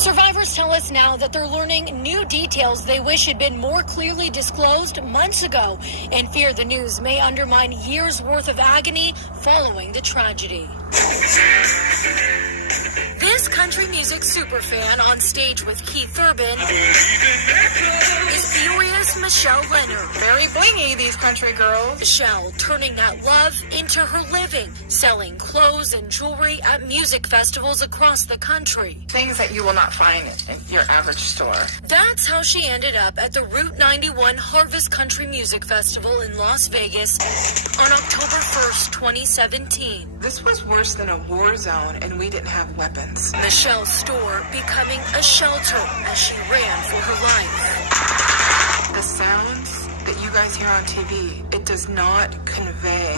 Survivors tell us now that they're learning new details they wish had been more clearly disclosed months ago and fear the news may undermine years' worth of agony following the tragedy. This country music superfan on stage with Keith Urban is furious Michelle Leonard. Very blingy, these country girls. Michelle turning that love into her living, selling clothes and jewelry at music festivals across the country. Things that you will not find in your average store. That's how she ended up at the Route 91 Harvest Country Music Festival in Las Vegas on October 1st, 2017. This was worse than a war zone, and we didn't have weapons. Michelle's store becoming a shelter as she ran for her life. The sounds that you guys hear on TV, it does not convey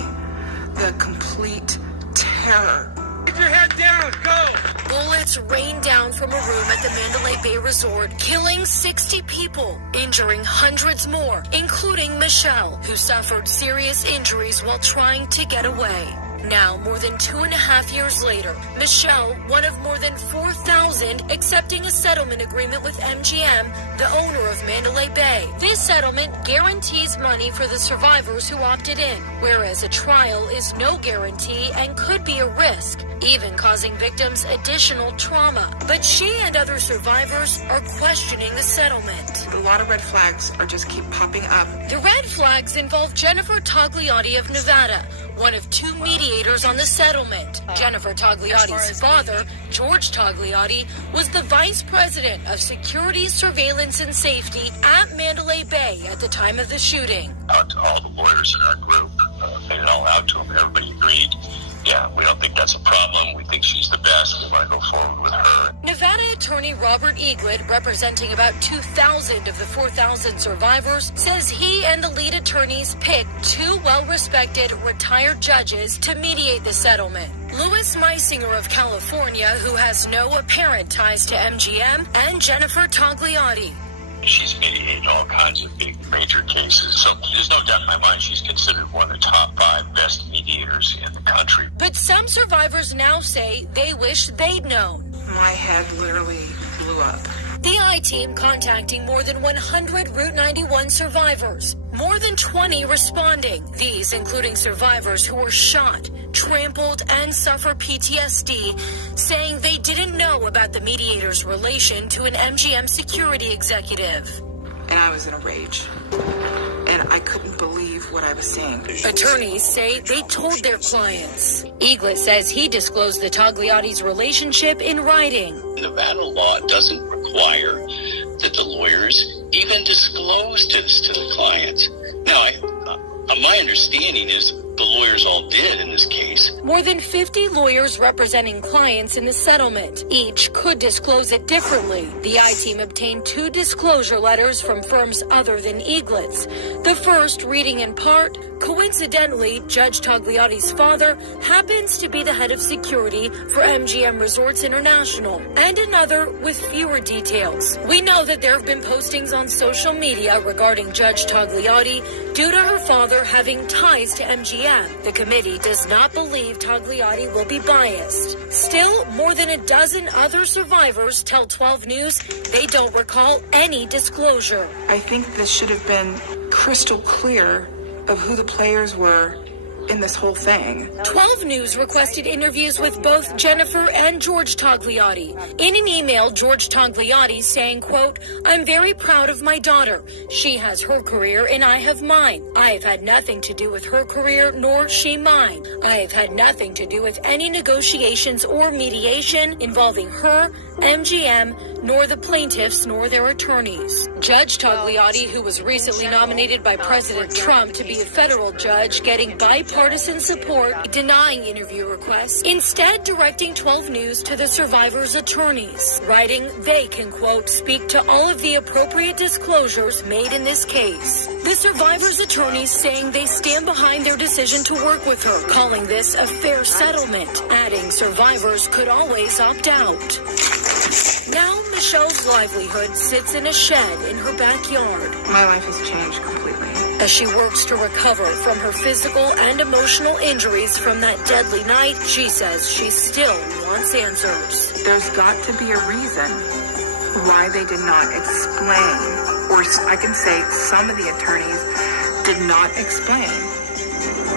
the complete terror. Keep your head down, go! Bullets rained down from a room at the Mandalay Bay Resort, killing 60 people, injuring hundreds more, including Michelle, who suffered serious injuries while trying to get away. Now, more than 2.5 years later, Michelle, one of more than 4,000, accepting a settlement agreement with MGM, the owner of Mandalay Bay. This settlement guarantees money for the survivors who opted in, whereas a trial is no guarantee and could be a risk, even causing victims additional trauma. But she and other survivors are questioning the settlement. A lot of red flags are just keep popping up. The red flags involve Jennifer Togliatti of Nevada, one of two mediators on the settlement. Jennifer Togliatti's father, George Togliatti, was the vice president of security, surveillance, and safety at Mandalay Bay at the time of the shooting. Out to all the lawyers in our group, made it all out to them. Everybody agreed. Yeah, we don't think that's a problem. We think she's the best. We want to go forward with her. Nevada attorney Robert Eaglet, representing about 2,000 of the 4,000 survivors, says he and the lead attorneys picked two well-respected retired judges to mediate the settlement. Louis Meisinger of California, who has no apparent ties to MGM, and Jennifer Togliatti. She's mediated all kinds of big, major cases. So there's no doubt in my mind she's considered one of the top 5 best mediators in the country. But some survivors now say they wish they'd known. My head literally blew up. The I-Team contacting more than 100 Route 91 survivors, more than 20 responding. These including survivors who were shot, trampled, and suffer PTSD, saying they didn't know about the mediator's relation to an MGM security executive. And I was in a rage. And I couldn't believe what I was seeing. Attorneys say they told their clients. Eaglet says he disclosed the Togliatti's relationship in writing. Nevada law doesn't require that the lawyers even disclose this to the clients. Now, my understanding is the lawyers all did in this case. More than 50 lawyers representing clients in the settlement. Each could disclose it differently. The I-Team obtained 2 disclosure letters from firms other than Eaglet's. The first, reading in part, coincidentally, Judge Togliatti's father happens to be the head of security for MGM Resorts International, and another with fewer details. We know that there have been postings on social media regarding Judge Togliatti due to her father having ties to MGM. The committee does not believe Togliatti will be biased. Still, more than a dozen other survivors tell 12 News they don't recall any disclosure. I think this should have been crystal clear of who the players were in this whole thing. 12 News requested interviews with both Jennifer and George Togliatti. In an email, George Togliatti saying, quote, "I'm very proud of my daughter. She has her career and I have mine. I have had nothing to do with her career, nor she mine. I have had nothing to do with any negotiations or mediation involving her, MGM, nor the plaintiffs, nor their attorneys." Judge Togliatti, who was recently nominated by President Trump to be a federal judge, getting bipartisan support, denying interview requests, instead directing 12 News to the survivors' attorneys, writing they can, quote, "speak to all of the appropriate disclosures made in this case." The survivors' attorneys saying they stand behind their decision to work with her, calling this a fair settlement, adding survivors could always opt out. Now Michelle's livelihood sits in a shed in her backyard. My life has changed completely. As she works to recover from her physical and emotional injuries from that deadly night, she says she still wants answers. There's got to be a reason why they did not explain, or I can say some of the attorneys did not explain.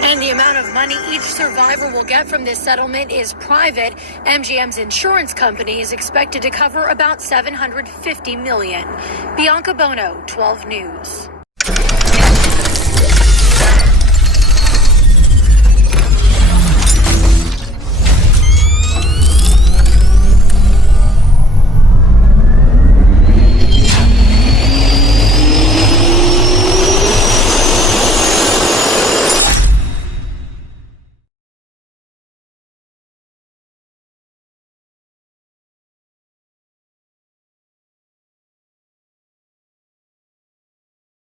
And the amount of money each survivor will get from this settlement is private. MGM's insurance company is expected to cover about $750 million. Bianca Bono, 12 News.